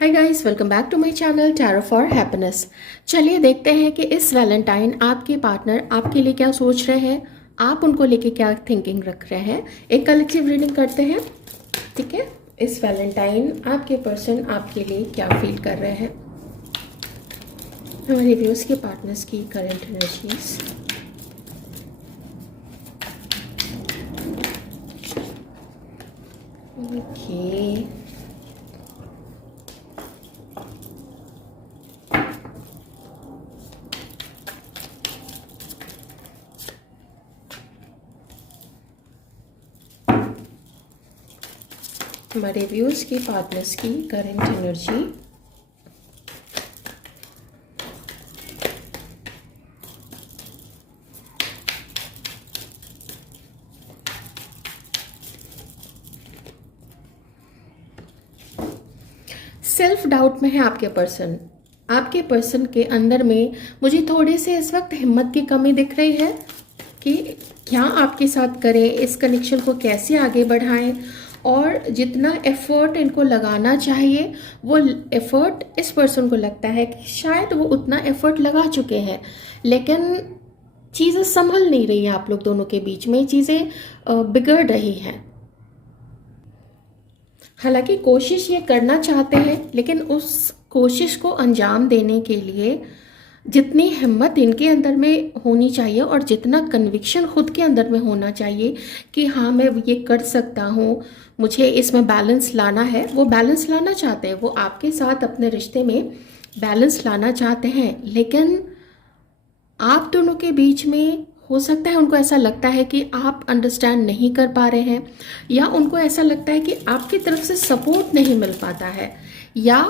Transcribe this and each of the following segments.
Hi guys, welcome back to my channel tarot for happiness. चलिए देखते हैं कि इस वैलेंटाइन आपके पार्टनर आपके लिए क्या सोच रहे हैं, आप उनको लेके क्या थिंकिंग रख रहे हैं। एक कलेक्टिव रीडिंग करते हैं, ठीक है। इस वैलेंटाइन आपके पर्सन आपके लिए क्या फील कर रहे हैं, हमारे व्यूअर्स के पार्टनर्स की करंट एनर्जीज। ओके, हमारे व्यूअर्स के पार्टनर्स की करंट एनर्जी। सेल्फ डाउट में है आपके पर्सन। आपके पर्सन के अंदर में मुझे थोड़ी से इस वक्त हिम्मत की कमी दिख रही है कि क्या आपके साथ करें, इस कनेक्शन को कैसे आगे बढ़ाएं, और जितना एफर्ट इनको लगाना चाहिए वो एफर्ट इस पर्सन को लगता है कि शायद वो उतना एफर्ट लगा चुके हैं, लेकिन चीज़ें संभल नहीं रही हैं। आप लोग दोनों के बीच में चीज़ें बिगड़ रही हैं। हालांकि कोशिश ये करना चाहते हैं, लेकिन उस कोशिश को अंजाम देने के लिए जितनी हिम्मत इनके अंदर में होनी चाहिए और जितना कन्विक्शन खुद के अंदर में होना चाहिए कि हाँ मैं ये कर सकता हूँ, मुझे इसमें बैलेंस लाना है, वो बैलेंस लाना चाहते हैं। वो आपके साथ अपने रिश्ते में बैलेंस लाना चाहते हैं, लेकिन आप दोनों के बीच में हो सकता है उनको ऐसा लगता है कि आप अंडरस्टैंड नहीं कर पा रहे हैं, या उनको ऐसा लगता है कि आपकी तरफ से सपोर्ट नहीं मिल पाता है, या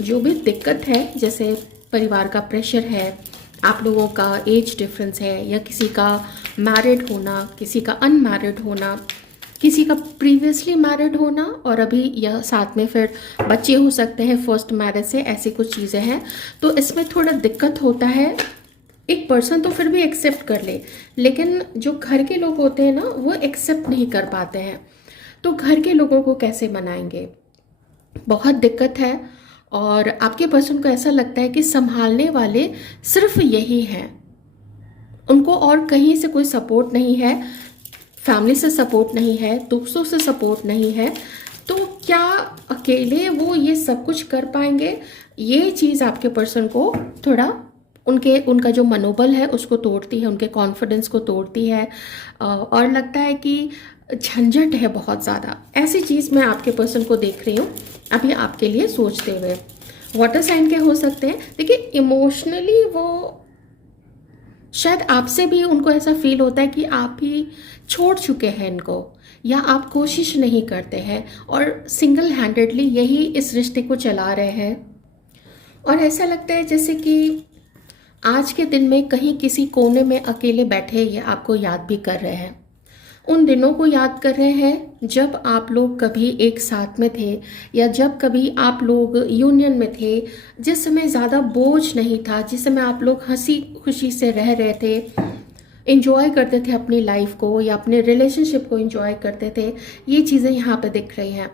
जो भी दिक्कत है जैसे परिवार का प्रेशर है, आप लोगों का एज डिफरेंस है, या किसी का मैरिड होना, किसी का अनमैरिड होना, किसी का प्रीवियसली मैरिड होना और अभी यह साथ में फिर बच्चे हो सकते हैं फर्स्ट मैरिज से, ऐसी कुछ चीज़ें हैं। तो इसमें थोड़ा दिक्कत होता है। एक पर्सन तो फिर भी एक्सेप्ट कर ले, लेकिन जो घर के लोग होते हैं ना वो एक्सेप्ट नहीं कर पाते हैं। तो घर के लोगों को कैसे मनाएंगे, बहुत दिक्कत है। और आपके पर्सन को ऐसा लगता है कि संभालने वाले सिर्फ यही हैं, उनको और कहीं से कोई सपोर्ट नहीं है, फैमिली से सपोर्ट नहीं है, दोस्तों से सपोर्ट नहीं है। तो क्या अकेले वो ये सब कुछ कर पाएंगे? ये चीज़ आपके पर्सन को थोड़ा उनका जो मनोबल है उसको तोड़ती है, उनके कॉन्फिडेंस को तोड़ती है, और लगता है कि झंझट है बहुत ज़्यादा। ऐसी चीज़ मैं आपके पर्सन को देख रही हूँ अभी आपके लिए सोचते हुए। वाटर साइन के हो सकते हैं। देखिए, इमोशनली वो शायद आपसे भी उनको ऐसा फील होता है कि आप ही छोड़ चुके हैं इनको, या आप कोशिश नहीं करते हैं और सिंगल हैंडेडली यही इस रिश्ते को चला रहे हैं। और ऐसा लगता है जैसे कि आज के दिन में कहीं किसी कोने में अकेले बैठे ये आपको याद भी कर रहे हैं, उन दिनों को याद कर रहे हैं जब आप लोग कभी एक साथ में थे, या जब कभी आप लोग यूनियन में थे, जिस समय ज़्यादा बोझ नहीं था, जिस समय आप लोग हंसी खुशी से रह रहे थे, इंजॉय करते थे अपनी लाइफ को या अपने रिलेशनशिप को इंजॉय करते थे। ये चीज़ें यहाँ पे दिख रही हैं।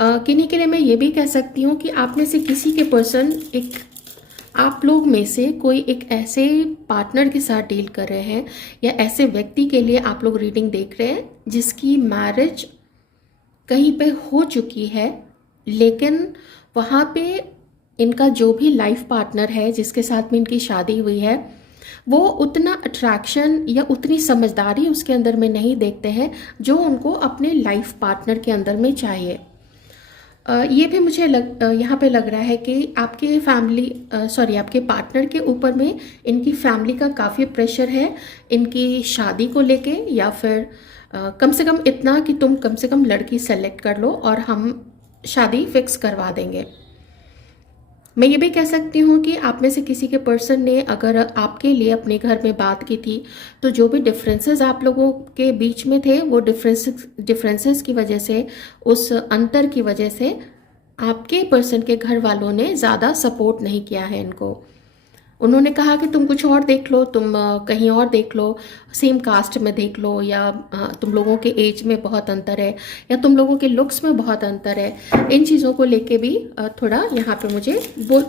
किन्हीं के लिए मैं ये भी कह सकती हूँ कि आप में से किसी के पर्सन, एक आप लोग में से कोई एक ऐसे पार्टनर के साथ डील कर रहे हैं, या ऐसे व्यक्ति के लिए आप लोग रीडिंग देख रहे हैं जिसकी मैरिज कहीं पे हो चुकी है, लेकिन वहाँ पे इनका जो भी लाइफ पार्टनर है जिसके साथ में इनकी शादी हुई है, वो उतना अट्रैक्शन या उतनी समझदारी उसके अंदर में नहीं देखते हैं जो उनको अपने लाइफ पार्टनर के अंदर में चाहिए। ये भी मुझे यहाँ पे लग रहा है कि आपके आपके पार्टनर के ऊपर में इनकी फैमिली का काफ़ी प्रेशर है इनकी शादी को लेके, या फिर कम से कम इतना कि तुम कम से कम लड़की सेलेक्ट कर लो और हम शादी फिक्स करवा देंगे। मैं ये भी कह सकती हूँ कि आप में से किसी के पर्सन ने अगर आपके लिए अपने घर में बात की थी, तो जो भी डिफरेंसेस आप लोगों के बीच में थे, वो डिफरेंसेस की वजह से, उस अंतर की वजह से आपके पर्सन के घर वालों ने ज़्यादा सपोर्ट नहीं किया है इनको। उन्होंने कहा कि तुम कुछ और देख लो, तुम कहीं और देख लो, सेम कास्ट में देख लो, या तुम लोगों के एज में बहुत अंतर है, या तुम लोगों के लुक्स में बहुत अंतर है। इन चीज़ों को लेके भी थोड़ा यहाँ पे मुझे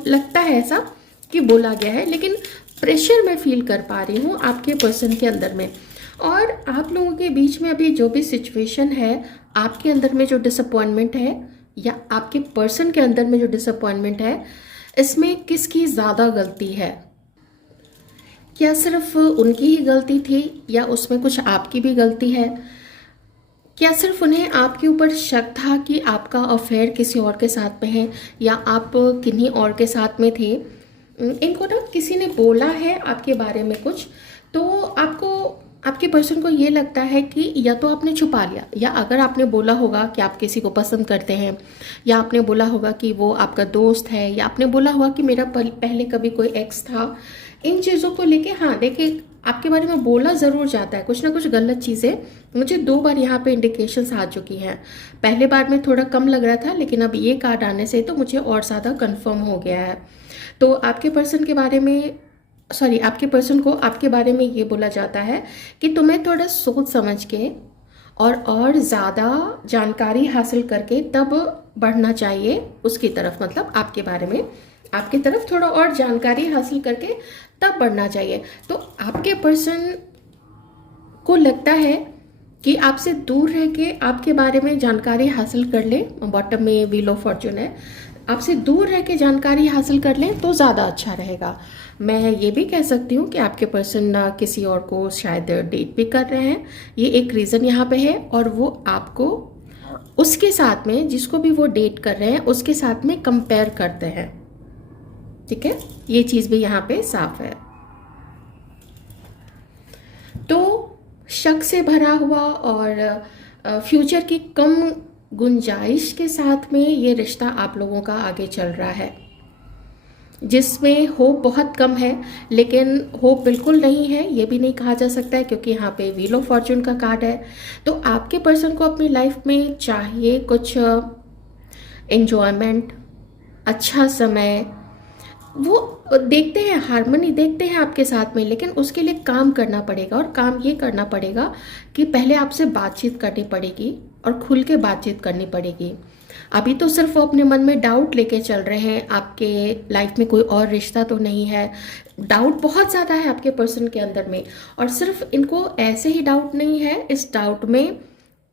लगता है ऐसा कि बोला गया है, लेकिन प्रेशर मैं फील कर पा रही हूँ आपके पर्सन के अंदर में। और आप लोगों के बीच में अभी जो भी सिचुएशन है, आपके अंदर में जो डिसअपॉइंटमेंट है या आपके पर्सन के अंदर में जो डिसअपॉइंटमेंट है, इसमें किसकी ज़्यादा गलती है? क्या सिर्फ उनकी ही गलती थी या उसमें कुछ आपकी भी गलती है? क्या सिर्फ उन्हें आपके ऊपर शक था कि आपका अफेयर किसी और के साथ में है या आप किन्हीं और के साथ में थे? इनको ना किसी ने बोला है आपके बारे में कुछ, तो आपको, आपके पर्सन को ये लगता है कि या तो आपने छुपा लिया, या अगर आपने बोला होगा कि आप किसी को पसंद करते हैं, या आपने बोला होगा कि वो आपका दोस्त है, या आपने बोला होगा कि मेरा पहले कभी कोई एक्स था, इन चीज़ों को लेके, हाँ देखिए, आपके बारे में बोला ज़रूर जाता है कुछ ना कुछ गलत चीज़ें। मुझे 2 बार यहाँ पे इंडिकेशंस आ चुकी हैं। पहले बार में थोड़ा कम लग रहा था, लेकिन अब ये कार्ड आने से तो मुझे और ज़्यादा कंफर्म हो गया है। तो आपके पर्सन के बारे में, सॉरी, आपके पर्सन को आपके बारे में ये बोला जाता है कि तुम्हें थोड़ा सोच समझ के और ज़्यादा जानकारी हासिल करके तब बढ़ना चाहिए उसकी तरफ, मतलब आपके बारे में, आपकी तरफ थोड़ा और जानकारी हासिल करके तब बढ़ना चाहिए। तो आपके पर्सन को लगता है कि आपसे दूर रह के आपके बारे में जानकारी हासिल कर ले। बॉटम में व्हील ऑफ फॉर्चून है, आपसे दूर रह के जानकारी हासिल कर लें तो ज़्यादा अच्छा रहेगा। मैं ये भी कह सकती हूँ कि आपके पर्सन किसी और को शायद डेट भी कर रहे हैं, ये एक रीज़न यहाँ पे है, और वो आपको उसके साथ में, जिसको भी वो डेट कर रहे हैं उसके साथ में कंपेयर करते हैं। ठीक है, ये चीज़ भी यहाँ पे साफ है। तो शक से भरा हुआ और फ्यूचर की कम गुंजाइश के साथ में ये रिश्ता आप लोगों का आगे चल रहा है, जिसमें होप बहुत कम है, लेकिन होप बिल्कुल नहीं है ये भी नहीं कहा जा सकता है, क्योंकि यहाँ पे व्हील ऑफ फॉर्चून का कार्ड है। तो आपके पर्सन को अपनी लाइफ में चाहिए कुछ एंजॉयमेंट, अच्छा समय, वो देखते हैं, हार्मनी देखते हैं आपके साथ में, लेकिन उसके लिए काम करना पड़ेगा। और काम ये करना पड़ेगा कि पहले आपसे बातचीत करनी पड़ेगी और खुल के बातचीत करनी पड़ेगी। अभी तो सिर्फ वो अपने मन में डाउट लेके चल रहे हैं, आपके लाइफ में कोई और रिश्ता तो नहीं है। डाउट बहुत ज़्यादा है आपके पर्सन के अंदर में, और सिर्फ इनको ऐसे ही डाउट नहीं है, इस डाउट में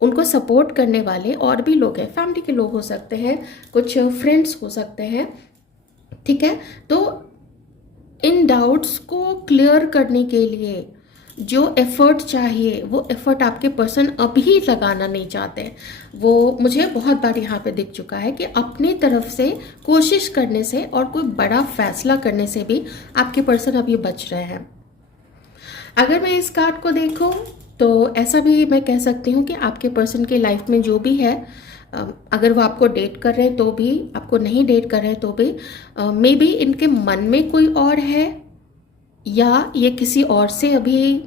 उनको सपोर्ट करने वाले और भी लोग हैं, फैमिली के लोग हो सकते हैं, कुछ फ्रेंड्स हो सकते हैं। ठीक है, तो इन डाउट्स को क्लियर करने के लिए जो एफर्ट चाहिए, वो एफर्ट आपके पर्सन अभी लगाना नहीं चाहते। वो मुझे बहुत बार यहाँ पे दिख चुका है कि अपनी तरफ से कोशिश करने से और कोई बड़ा फैसला करने से भी आपके पर्सन अभी बच रहे हैं। अगर मैं इस कार्ड को देखूं तो ऐसा भी मैं कह सकती हूँ कि आपके पर्सन की लाइफ में जो भी है, अगर वो आपको डेट कर रहे हैं तो भी, आपको नहीं डेट कर रहे हैं तो भी, मे बी इनके मन में कोई और है, या ये किसी और से अभी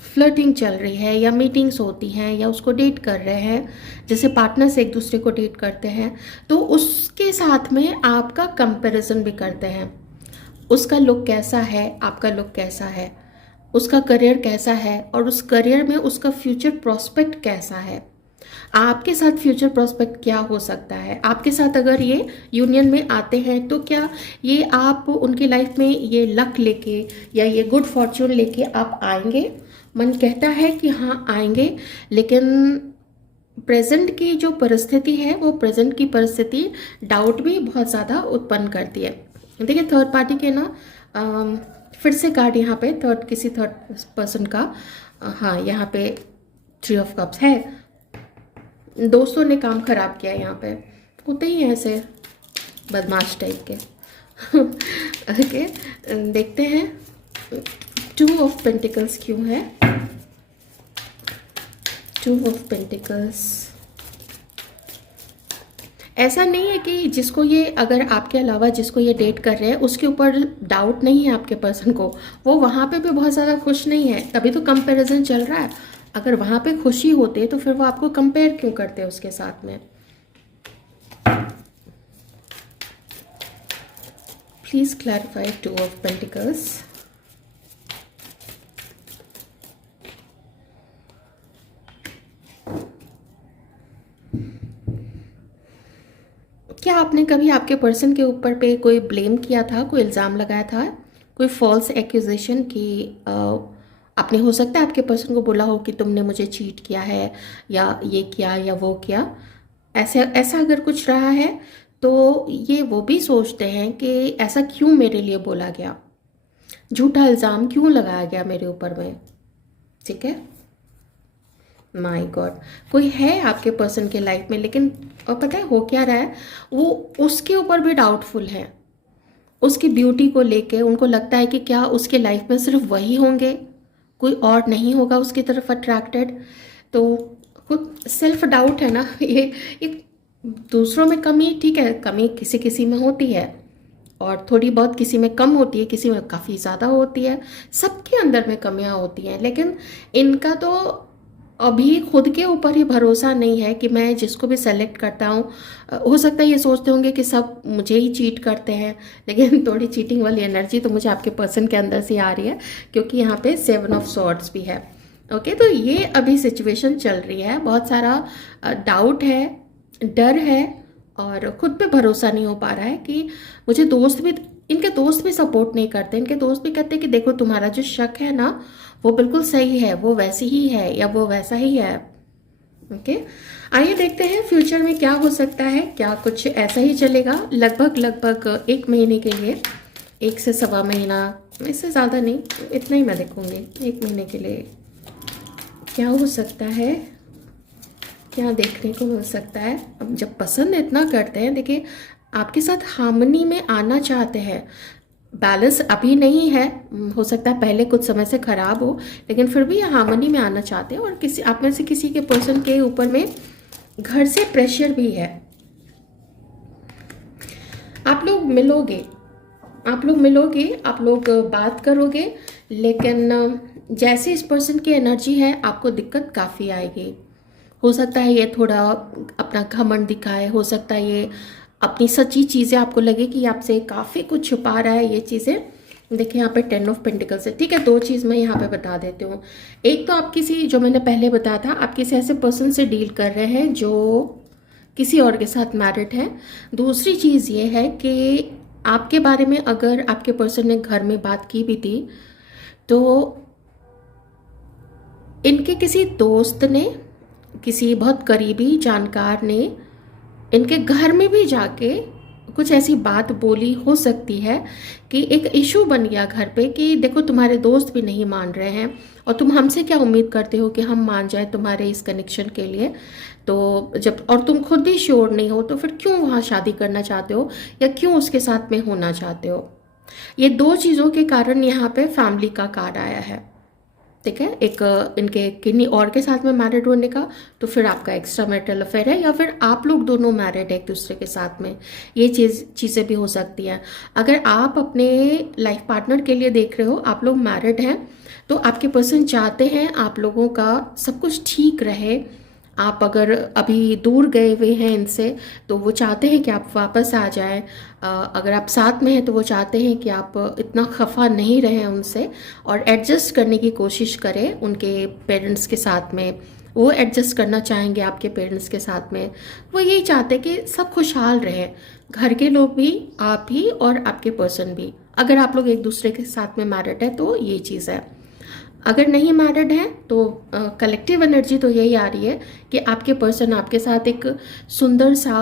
फ्लर्टिंग चल रही है, या मीटिंग्स होती हैं, या उसको डेट कर रहे हैं, जैसे पार्टनर्स एक दूसरे को डेट करते हैं, तो उसके साथ में आपका कंपैरिजन भी करते हैं। उसका लुक कैसा है, आपका लुक कैसा है, उसका करियर कैसा है, और उस करियर में उसका फ्यूचर प्रोस्पेक्ट कैसा है, आपके साथ फ्यूचर प्रोस्पेक्ट क्या हो सकता है। आपके साथ अगर ये यूनियन में आते हैं तो क्या ये आप उनकी लाइफ में ये लक लेके या ये गुड फॉर्चून लेके आप आएंगे? मन कहता है कि हाँ आएंगे, लेकिन प्रेजेंट की जो परिस्थिति है, वो प्रेजेंट की परिस्थिति डाउट भी बहुत ज़्यादा उत्पन्न करती है। देखिए, थर्ड पार्टी के ना फिर से कार्ड यहाँ पे किसी थर्ड पर्सन का, हाँ यहाँ पे 3 ऑफ कप्स है। दोस्तों ने काम खराब किया, यहाँ पे होते ही हैं ऐसे बदमाश टाइप के। ओके, देखते हैं 2 ऑफ पेंटिकल्स क्यों है। 2 ऑफ पेंटिकल्स, ऐसा नहीं है कि जिसको ये, अगर आपके अलावा जिसको ये डेट कर रहे हैं उसके ऊपर डाउट नहीं है आपके पर्सन को, वो वहाँ पे भी बहुत ज़्यादा खुश नहीं है, तभी तो कंपैरिजन चल रहा है। अगर वहाँ पे खुशी होते तो फिर वो आपको कंपेयर क्यों करते उसके साथ में। Please clarify 2 of pentacles. क्या आपने कभी आपके पर्सन के ऊपर पे कोई ब्लेम किया था, कोई इल्ज़ाम लगाया था, कोई फॉल्स एक्यूजेशन कि आपने, हो सकता है आपके पर्सन को बोला हो कि तुमने मुझे चीट किया है या ये किया या वो किया, ऐसे ऐसा अगर कुछ रहा है तो ये वो भी सोचते हैं कि ऐसा क्यों मेरे लिए बोला गया, झूठा इल्ज़ाम क्यों लगाया गया मेरे ऊपर में। ठीक है, माय गॉड, कोई है आपके पर्सन के लाइफ में, लेकिन और पता है हो क्या रहा है, वो उसके ऊपर भी डाउटफुल है, उसकी ब्यूटी को लेके उनको लगता है कि क्या उसके लाइफ में सिर्फ वही होंगे, कोई और नहीं होगा उसकी तरफ अट्रैक्टेड। तो खुद सेल्फ डाउट है ना ये दूसरों में कमी, ठीक है, कमी किसी किसी में होती है और थोड़ी बहुत किसी में कम होती है, किसी में काफ़ी ज़्यादा होती है, सबके अंदर में कमियां होती हैं, लेकिन इनका तो अभी खुद के ऊपर ही भरोसा नहीं है कि मैं जिसको भी सेलेक्ट करता हूँ, हो सकता है ये सोचते होंगे कि सब मुझे ही चीट करते हैं, लेकिन थोड़ी चीटिंग वाली एनर्जी तो मुझे आपके पर्सन के अंदर से आ रही है, क्योंकि यहाँ पे 7 ऑफ सॉर्ड्स भी है। ओके, तो ये अभी सिचुएशन चल रही है, बहुत सारा डाउट है, डर है और खुद पे भरोसा नहीं हो पा रहा है कि मुझे दोस्त भी, इनके दोस्त भी सपोर्ट नहीं करते, इनके दोस्त भी कहते हैं कि देखो तुम्हारा जो शक है ना वो बिल्कुल सही है, वो वैसी ही है या वो वैसा ही है। ओके, आइए देखते हैं फ्यूचर में क्या हो सकता है, क्या कुछ ऐसा ही चलेगा लगभग 1 महीने के लिए, 1 से सवा महीना, इससे ज़्यादा नहीं, इतना ही मैं देखूंगी 1 महीने के लिए क्या हो सकता है, क्या देखने को मिल सकता है। अब जब पसंद इतना करते हैं, देखिए आपके साथ हार्मनी में आना चाहते हैं, बैलेंस अभी नहीं है, हो सकता है पहले कुछ समय से खराब हो, लेकिन फिर भी हार्मनी में आना चाहते हैं और किसी आप में से किसी के पर्सन के ऊपर में घर से प्रेशर भी है। आप लोग मिलोगे, आप लोग बात करोगे, लेकिन जैसे इस पर्सन की एनर्जी है आपको दिक्कत काफ़ी आएगी। हो सकता है ये थोड़ा अपना घमंड दिखाए, हो सकता है ये अपनी सच्ची चीज़ें आपको लगे कि आपसे काफ़ी कुछ छुपा रहा है, ये चीज़ें। देखिए यहाँ पे 10 ऑफ पेंटिकल्स है, ठीक है। 2 चीज़ मैं यहाँ पे बता देती हूँ। एक तो आप किसी, जो मैंने पहले बताया था, आप किसी ऐसे पर्सन से डील कर रहे हैं जो किसी और के साथ मैरिड है। दूसरी चीज़ ये है कि आपके बारे में अगर आपके पर्सन ने घर में बात की भी थी तो इनके किसी दोस्त ने, किसी बहुत करीबी जानकार ने इनके घर में भी जाके कुछ ऐसी बात बोली हो सकती है कि एक इशू बन गया घर पे कि देखो तुम्हारे दोस्त भी नहीं मान रहे हैं और तुम हमसे क्या उम्मीद करते हो कि हम मान जाए तुम्हारे इस कनेक्शन के लिए। तो जब, और तुम खुद भी श्योर नहीं हो तो फिर क्यों वहाँ शादी करना चाहते हो या क्यों उसके साथ में होना चाहते हो। ये 2 चीज़ों के कारण यहाँ पे फैमिली का कार्ड आया है, ठीक है। एक इनके किन्हीं और के साथ में मैरिड होने का, तो फिर आपका एक्स्ट्रा मैरिटल अफेयर है, या फिर आप लोग दोनों मैरिड है एक दूसरे के साथ में, ये चीज़ें भी हो सकती हैं। अगर आप अपने लाइफ पार्टनर के लिए देख रहे हो, आप लोग मैरिड हैं, तो आपके पर्सन चाहते हैं आप लोगों का सब कुछ ठीक रहे। आप अगर अभी दूर गए हुए हैं इनसे तो वो चाहते हैं कि आप वापस आ जाएं। अगर आप साथ में हैं तो वो चाहते हैं कि आप इतना खफा नहीं रहें उनसे और एडजस्ट करने की कोशिश करें उनके पेरेंट्स के साथ में। वो एडजस्ट करना चाहेंगे आपके पेरेंट्स के साथ में। वो यही चाहते हैं कि सब खुशहाल रहे, घर के लोग भी, आप भी और आपके पर्सन भी। अगर आप लोग एक दूसरे के साथ में मैरिड है तो ये चीज़ है। अगर नहीं मैरिड है तो कलेक्टिव एनर्जी तो यही आ रही है कि आपके पर्सन आपके साथ एक सुंदर सा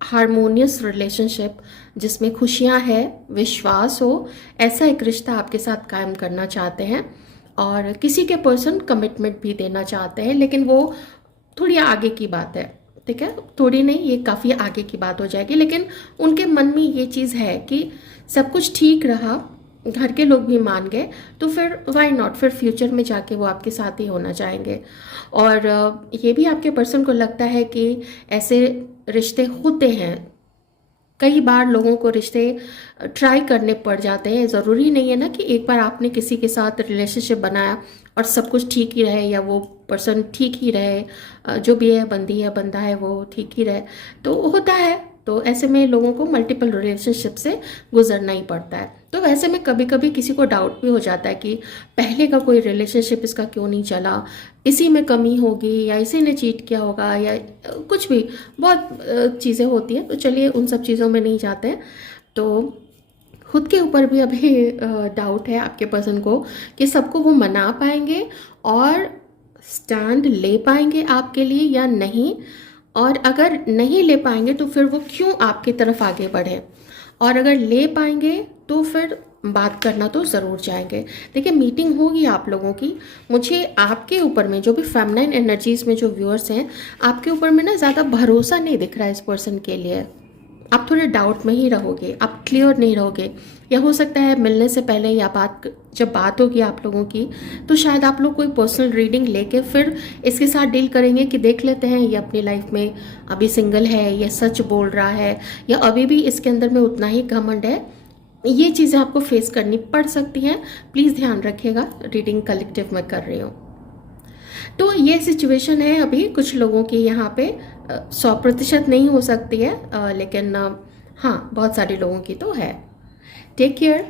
हारमोनियस रिलेशनशिप जिसमें खुशियां है, विश्वास हो, ऐसा एक रिश्ता आपके साथ कायम करना चाहते हैं। और किसी के पर्सन कमिटमेंट भी देना चाहते हैं, लेकिन वो थोड़ी आगे की बात है, ठीक है। थोड़ी नहीं, ये काफ़ी आगे की बात हो जाएगी, लेकिन उनके मन में ये चीज़ है कि सब कुछ ठीक रहा, घर के लोग भी मान गए, तो फिर वाई नॉट, फिर फ्यूचर में जाके वो आपके साथ ही होना चाहेंगे। और ये भी आपके पर्सन को लगता है कि ऐसे रिश्ते होते हैं, कई बार लोगों को रिश्ते ट्राई करने पड़ जाते हैं। ज़रूरी नहीं है ना कि एक बार आपने किसी के साथ रिलेशनशिप बनाया और सब कुछ ठीक ही रहे या वो पर्सन ठीक ही रहे, जो भी है, बंदी है बंदा है, वो ठीक ही रहे। तो होता है तो ऐसे में लोगों को मल्टीपल रिलेशनशिप से गुजरना ही पड़ता है। तो वैसे में कभी कभी किसी को डाउट भी हो जाता है कि पहले का कोई रिलेशनशिप इसका क्यों नहीं चला, इसी में कमी होगी या इसी ने चीट किया होगा या कुछ भी, बहुत चीज़ें होती हैं। तो चलिए उन सब चीज़ों में नहीं जाते हैं। तो खुद के ऊपर भी अभी डाउट है आपके पर्सन को कि सबको वो मना पाएंगे और स्टैंड ले पाएंगे आपके लिए या नहीं, और अगर नहीं ले पाएंगे तो फिर वो क्यों आपकी तरफ आगे बढ़े, और अगर ले पाएंगे तो फिर बात करना तो ज़रूर चाहेंगे। देखिए मीटिंग होगी आप लोगों की। मुझे आपके ऊपर में, जो भी फेमिनाइन एनर्जीज़ में जो व्यूअर्स हैं, आपके ऊपर में ना ज़्यादा भरोसा नहीं दिख रहा है इस पर्सन के लिए। आप थोड़े डाउट में ही रहोगे, आप क्लियर नहीं रहोगे, या हो सकता है मिलने से पहले या जब बात होगी आप लोगों की तो शायद आप लोग कोई पर्सनल रीडिंग लेके फिर इसके साथ डील करेंगे कि देख लेते हैं ये अपनी लाइफ में अभी सिंगल है, ये सच बोल रहा है, या अभी भी इसके अंदर में उतना ही घमंड है। ये चीज़ें आपको फेस करनी पड़ सकती हैं। प्लीज़ ध्यान रखिएगा, रीडिंग कलेक्टिव में कर रही हूँ। तो ये सिचुएशन है अभी कुछ लोगों की यहाँ पे 100% नहीं हो सकती है, लेकिन हाँ बहुत सारे लोगों की तो है। Take care.